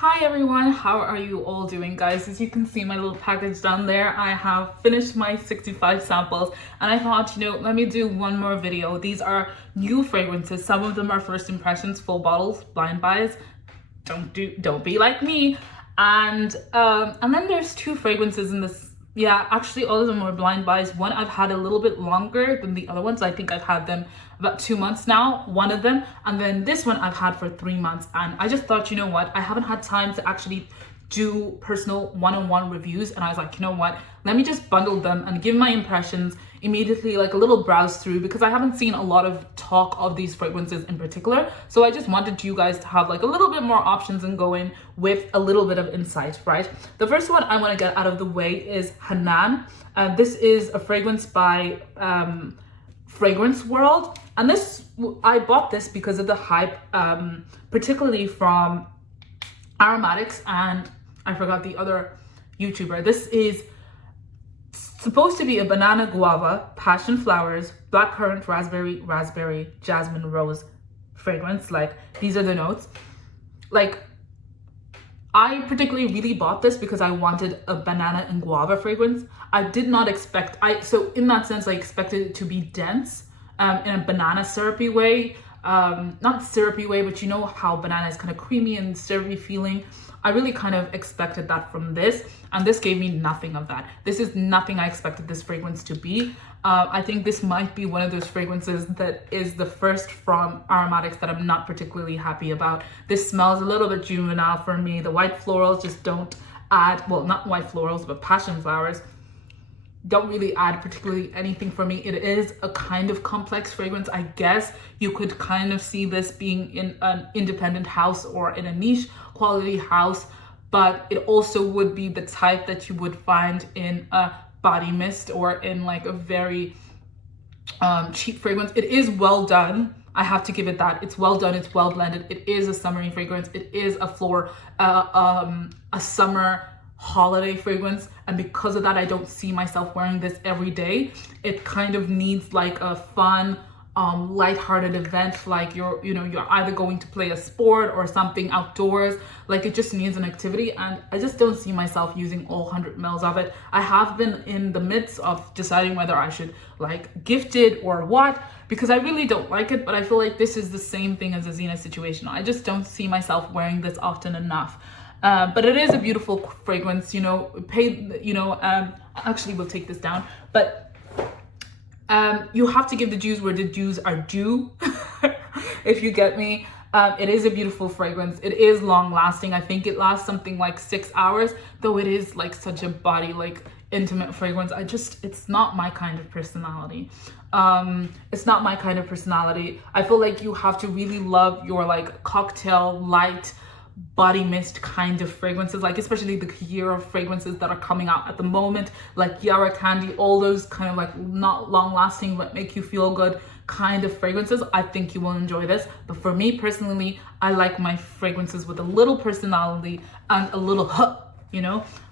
Hi everyone, how are you all doing, guys? As you can see my little package down there, I have finished my 65 samples and I thought, let me do one more video. These are new fragrances. Some of them are first impressions, full bottles, blind buys. Don't be like me. And then there's two fragrances in this. Yeah, actually all of them were blind buys. One I've had a little bit longer than the other ones. I think I've had them about 2 months now, one of them. And then this one I've had for 3 months. And I just thought, I haven't had time to actually do personal one-on-one reviews. And I was like, let me just bundle them and give my impressions immediately, like a little browse through, because I haven't seen a lot of talk of these fragrances in particular. So I just wanted you guys to have like a little bit more options and go in with a little bit of insight, right? The first one I want to get out of the way is Hanan. This is a fragrance by Fragrance World. And I bought this because of the hype, particularly from Aromatics and I forgot the other YouTuber. This is supposed to be a banana, guava, passion flowers, blackcurrant, raspberry, jasmine, rose fragrance. Like, these are the notes. Like, I particularly really bought this because I wanted a banana and guava fragrance. I did not expect, so in that sense, I expected it to be dense in a banana syrupy way. Not syrupy way, but you know how banana is kind of creamy and syrupy feeling. I really kind of expected that from this, and this gave me nothing of that. This is nothing I expected this fragrance to be. I think this might be one of those fragrances that is the first from Aromatics that I'm not particularly happy about. This smells a little bit juvenile for me. The white florals just don't add, well, not white florals, but passion flowers don't really add particularly anything for me. It is a kind of complex fragrance. I guess you could kind of see this being in an independent house or in a niche quality house, but it also would be the type that you would find in a body mist or in like a very cheap fragrance. It is well done. I have to give it that. It's well done. It's well blended. It is a summery fragrance. It is a summer holiday fragrance, and because of that I don't see myself wearing this every day. It kind of needs like a fun light-hearted event, like you're either going to play a sport or something outdoors. Like, it just needs an activity, and I just don't see myself using all 100 ml of it. I have been in the midst of deciding whether I should like gift it or what, because I really don't like it, but I feel like this is the same thing as a Zena situation. I just don't see myself wearing this often enough. But it is a beautiful fragrance, actually we'll take this down, but you have to give the dues where the dues are due, if you get me. It is a beautiful fragrance. It is long lasting. I think it lasts something like 6 hours, though it is like such a body, like intimate fragrance. It's not my kind of personality. It's not my kind of personality. I feel like you have to really love your like cocktail light body mist kind of fragrances, like especially the year of fragrances that are coming out at the moment, like Yara Candy, all those kind of like not long lasting but make you feel good kind of fragrances. I think you will enjoy this. But for me personally, I like my fragrances with a little personality and a little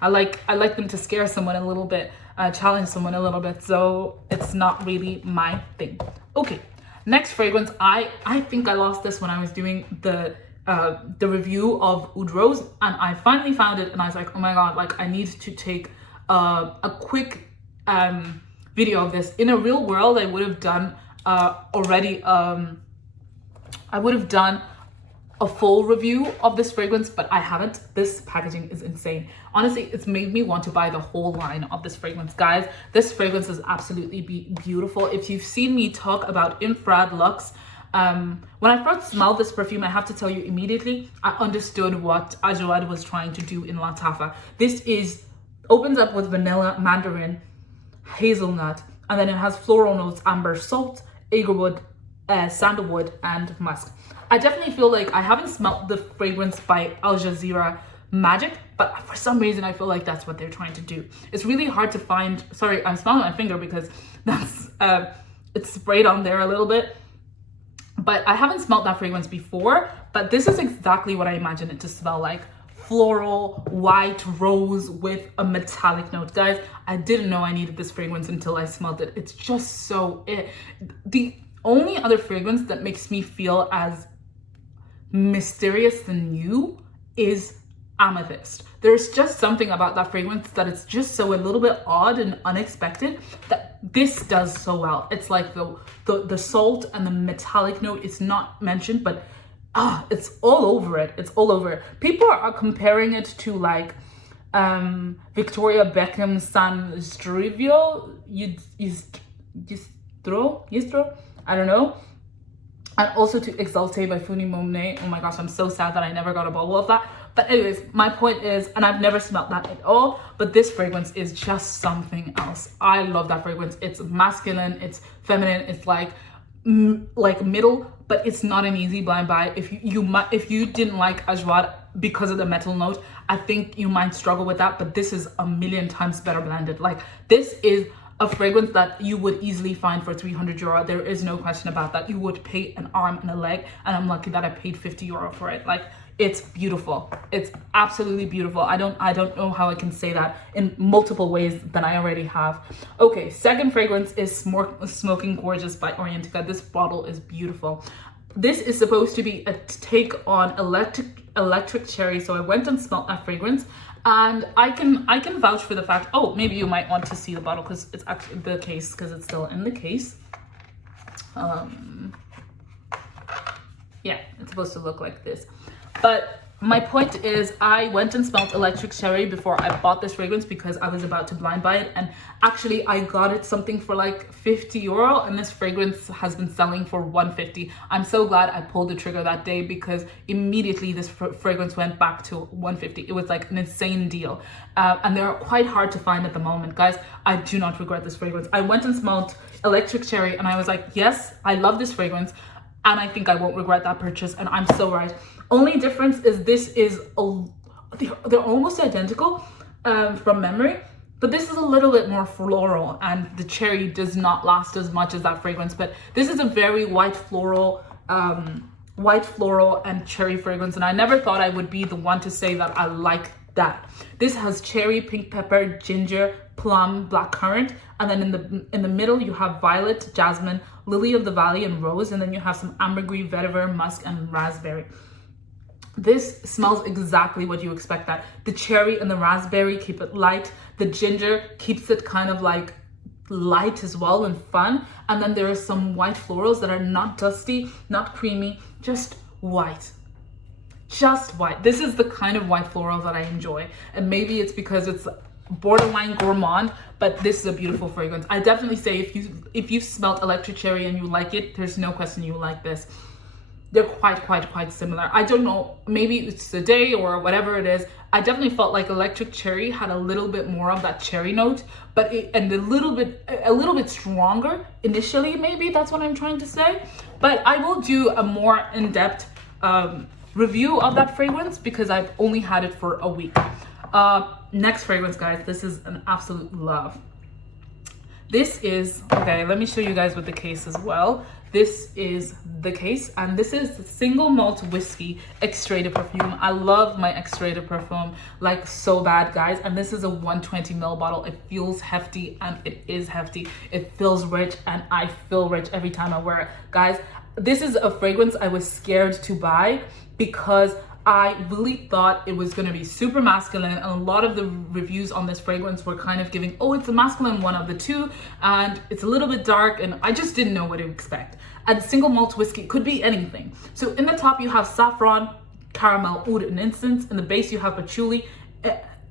I like them to scare someone a little bit, challenge someone a little bit. So it's not really my thing. Okay, next fragrance. I think I lost this when I was doing the review of Oud Rose, and I finally found it, and I was like, oh my god, like I need to take a quick video of this. In a real world, I would have done I would have done a full review of this fragrance, but I haven't. This packaging is insane. Honestly, it's made me want to buy the whole line of this fragrance. Guys, this fragrance is absolutely beautiful. If you've seen me talk about Infrared Luxe, when I first smelled this perfume, I have to tell you immediately, I understood what Ajoad was trying to do in Latafa. This opens up with vanilla, mandarin, hazelnut, and then it has floral notes, amber, salt, agarwood, sandalwood, and musk. I definitely feel like I haven't smelled the fragrance by Al Jazeera Magic, but for some reason I feel like that's what they're trying to do. It's really hard to find. Sorry, I'm smelling my finger because that's it's sprayed on there a little bit. But I haven't smelled that fragrance before, but this is exactly what I imagine it to smell like. Floral, white, rose with a metallic note. Guys, I didn't know I needed this fragrance until I smelled it. It's just so the only other fragrance that makes me feel as mysterious than you is amethyst. There's just something about that fragrance that it's just so a little bit odd and unexpected that this does so well. It's like the salt and the metallic note, it's not mentioned, but it's all over it. It's all over it. People are comparing it to like Victoria Beckham San Strivio Yistro, I don't know. And also to Exalte by Funi Monet. Oh my gosh, I'm so sad that I never got a bottle of that. But anyways, my point is, and I've never smelled that at all, but this fragrance is just something else. I love that fragrance. It's masculine, it's feminine, it's like middle, but it's not an easy blind buy. If you didn't like Ajwad because of the metal note, I think you might struggle with that, but this is a million times better blended. Like, this is a fragrance that you would easily find for 300 euro. There is no question about that. You would pay an arm and a leg, and I'm lucky that I paid 50 euro for it. Like, it's beautiful. It's absolutely beautiful. I don't know how I can say that in multiple ways than I already have. Okay, second fragrance is Smoking Gorgeous by Orientica. This bottle is beautiful. This is supposed to be a take on electric cherry. So I went and smelled that fragrance, and I can vouch for the fact, oh, maybe you might want to see the bottle because it's actually the case, because it's still in the case. Yeah, it's supposed to look like this. But my point is, I went and smelled electric cherry before I bought this fragrance because I was about to blind buy it, and actually I got it something for like 50 euro, and this fragrance has been selling for 150. I'm so glad I pulled the trigger that day, because immediately this fragrance went back to 150. It was like an insane deal, and they're quite hard to find at the moment, guys. I do not regret this fragrance. I went and smelled electric cherry and I was like, yes, I love this fragrance, and I think I won't regret that purchase, and I'm so right. Only difference is this is they're almost identical from memory, but this is a little bit more floral, and the cherry does not last as much as that fragrance. But this is a very white floral and cherry fragrance, and I never thought I would be the one to say that I like that. This has cherry, pink pepper, ginger, plum, blackcurrant, and then in the middle you have violet, jasmine, lily of the valley, and rose, and then you have some ambergris, vetiver, musk, and raspberry. This smells exactly what you expect. That the cherry and the raspberry keep it light, the ginger keeps it kind of like light as well and fun, and then there are some white florals that are not dusty, not creamy, just white. Just white. This is the kind of white florals that I enjoy, and maybe it's because it's borderline gourmand, but this is a beautiful fragrance. I definitely say if you smelled electric cherry and you like it, there's no question you like this. They're quite similar. I don't know, maybe it's the day or whatever it is. I definitely felt like electric cherry had a little bit more of that cherry note, but and a little bit stronger initially, maybe that's what I'm trying to say. But I will do a more in-depth review of that fragrance because I've only had it for a week. Next fragrance, guys, this is an absolute love. This is, okay, let me show you guys with the case as well. This is the case, and this is the single malt whiskey X-rated perfume. I love my X-rated perfume like so bad, guys, and this is a 120 ml bottle. It feels hefty, and it is hefty. It feels rich, and I feel rich every time I wear it. Guys, this is a fragrance I was scared to buy because I really thought it was going to be super masculine, and a lot of the reviews on this fragrance were kind of giving, oh, it's a masculine one of the two, and it's a little bit dark, and I just didn't know what to expect. And single malt whiskey could be anything. So in the top you have saffron, caramel, oud, and incense. In the base you have patchouli.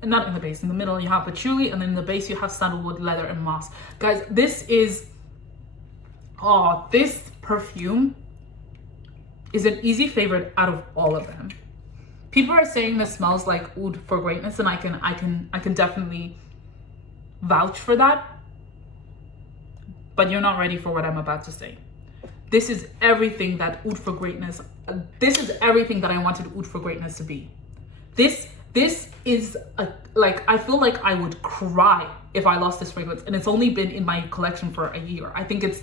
Not in the base, in the middle you have patchouli, and then in the base you have sandalwood, leather, and moss. Guys, this is, oh, this perfume is an easy favorite out of all of them. People are saying this smells like oud for greatness, and I can definitely vouch for that. But you're not ready for what I'm about to say. This is everything that oud for greatness. This is everything that I wanted oud for greatness to be. This is like, I feel like I would cry if I lost this fragrance, and it's only been in my collection for a year. I think it's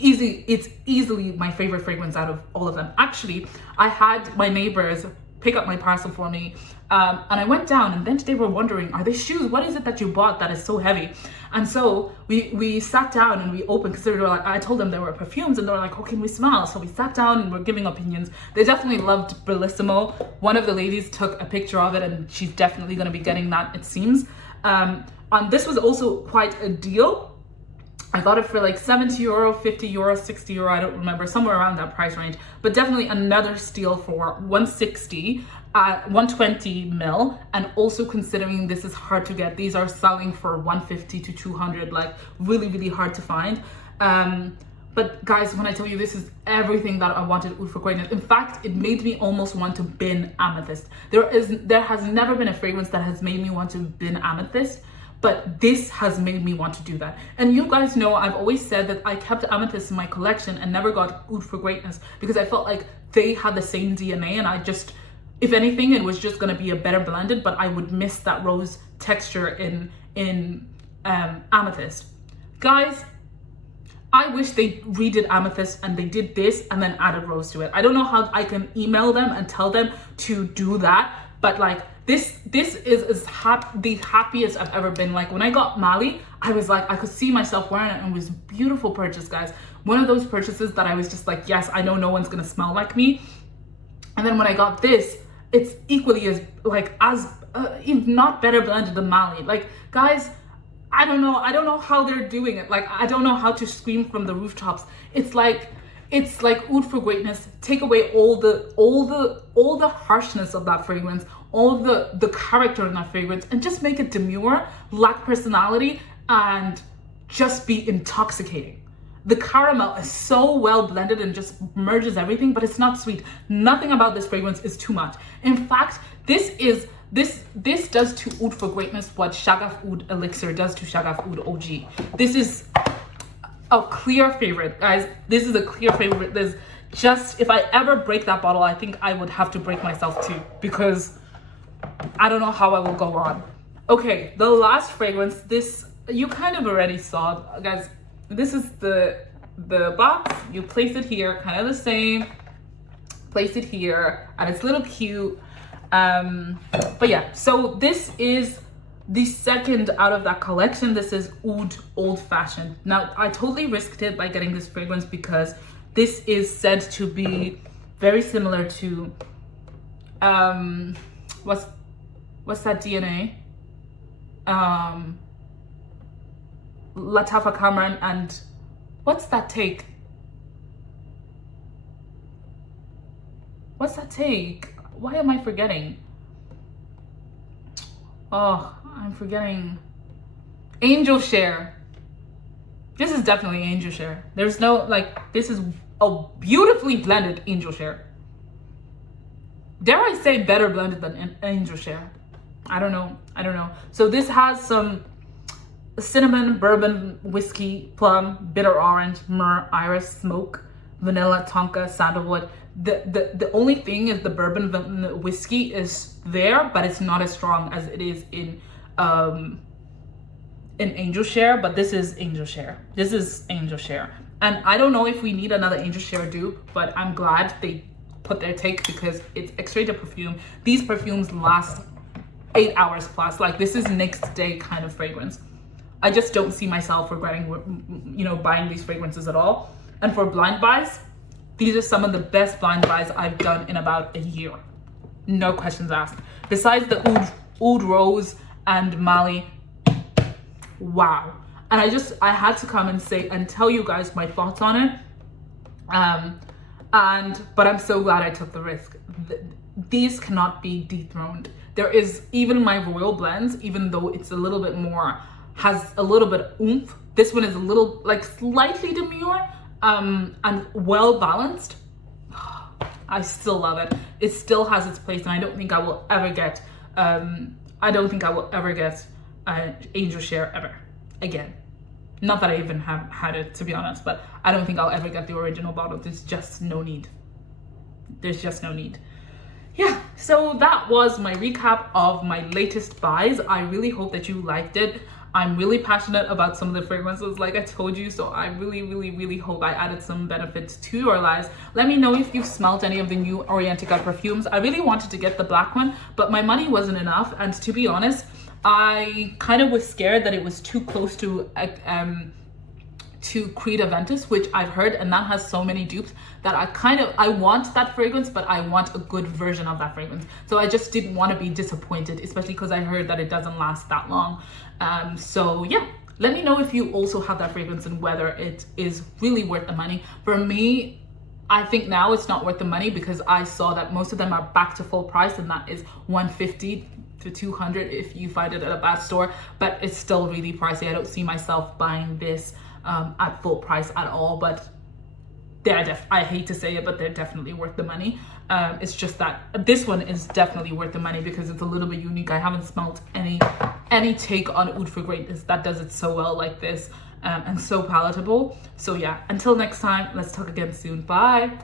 easily my favorite fragrance out of all of them. Actually, I had my neighbors pick up my parcel for me. And I went down, and then they were wondering, are they shoes? What is it that you bought that is so heavy? And so we sat down and we opened, because they were like, I told them there were perfumes, and they were like, oh, can we smell? So we sat down and we're giving opinions. They definitely loved Bellissimo. One of the ladies took a picture of it, and she's definitely going to be getting that, it seems. And this was also quite a deal. I got it for like 70 euro, 50 euro, 60 euro, I don't remember, somewhere around that price range, but definitely another steal for 160, 120 mil, and also considering this is hard to get, these are selling for 150 to 200, like really, really hard to find. But guys, when I tell you, this is everything that I wanted Oud for greatness. In fact, it made me almost want to bin Amethyst. There has never been a fragrance that has made me want to bin Amethyst, but this has made me want to do that. And you guys know I've always said that I kept Amethyst in my collection and never got Oud for greatness, because I felt like they had the same DNA, and I just, if anything, it was just gonna be a better blended, but I would miss that rose texture in Amethyst. Guys, I wish they redid Amethyst and they did this and then added rose to it. I don't know how I can email them and tell them to do that, but like this is the happiest I've ever been. Like when I got Mali, I was like, I could see myself wearing it, and it was a beautiful purchase, guys. One of those purchases that I was just like, yes, I know no one's gonna smell like me. And then when I got this, it's equally as like if not better blended than Mali. Like guys, I don't know how they're doing it. Like I don't know how to scream from the rooftops. It's like Oud for greatness. Take away all the harshness of that fragrance, all the character in that fragrance, and just make it demure, lack personality, and just be intoxicating. The caramel is so well blended and just merges everything, but it's not sweet. Nothing about this fragrance is too much. In fact, this does to Oud for greatness what Shagaf Oud Elixir does to Shagaf Oud OG. This is a clear favorite, guys. This is a clear favorite. There's just, if I ever break that bottle, I think I would have to break myself too, because I don't know how I will go on. Okay, the last fragrance, this you kind of already saw, guys. This is the box. You place it here, kind of the same. Place it here, and it's a little cute. But yeah, so this is the second out of that collection. This is Oud Old Fashioned. Now, I totally risked it by getting this fragrance because this is said to be very similar to what's that DNA? Latafa Kamran, and what's that take? What's that take? Why am I forgetting? Oh, I'm forgetting. Angel Share. This is definitely Angel Share. There's no, like, this is a beautifully blended Angel Share. Dare I say better blended than Angel Share? I don't know. So this has some cinnamon, bourbon, whiskey, plum, bitter orange, myrrh, iris, smoke, vanilla, tonka, sandalwood. The only thing is the bourbon whiskey is there, but it's not as strong as it is in Angel Share. But this is Angel Share. This is Angel Share, and I don't know if we need another Angel Share dupe, but I'm glad they put their take because it's extracted perfume. These perfumes last 8 hours plus. Like this is next day kind of fragrance. I just don't see myself regretting, you know, buying these fragrances at all. And for blind buys, these are some of the best blind buys I've done in about a year. No questions asked. Besides the Oud Rose and Mali, wow. And I had to come and say and tell you guys my thoughts on it. But I'm so glad I took the risk. These cannot be dethroned. There is even my Royal Blends, even though it's a little bit more, has a little bit of oomph. This one is a little, like, slightly demure, and well balanced. I still love it. It still has its place, and I don't think I will ever get Angel Share ever again. Not that I even have had it, to be honest, but I don't think I'll ever get the original bottle. There's just no need. Yeah, so that was my recap of my latest buys. I really hope that you liked it. I'm really passionate about some of the fragrances, like I told you, so I really hope I added some benefits to your lives. Let me know if you've smelled any of the new Orientica perfumes. I really wanted to get the black one, but my money wasn't enough, and to be honest, I kind of was scared that it was too close to Creed Aventus, which I've heard, and that has so many dupes that I want that fragrance, but I want a good version of that fragrance. So I just didn't want to be disappointed, especially because I heard that it doesn't last that long. So yeah, let me know if you also have that fragrance and whether it is really worth the money. For me, I think now it's not worth the money because I saw that most of them are back to full price, and that is $150 to $200 if you find it at a bad store, but it's still really pricey. I don't see myself buying this at full price at all, but I hate to say it, but they're definitely worth the money. It's just that this one is definitely worth the money because it's a little bit unique. I haven't smelled any take on Oud for Greatness that does it so well like this, and so palatable. So yeah, until next time, let's talk again soon. Bye.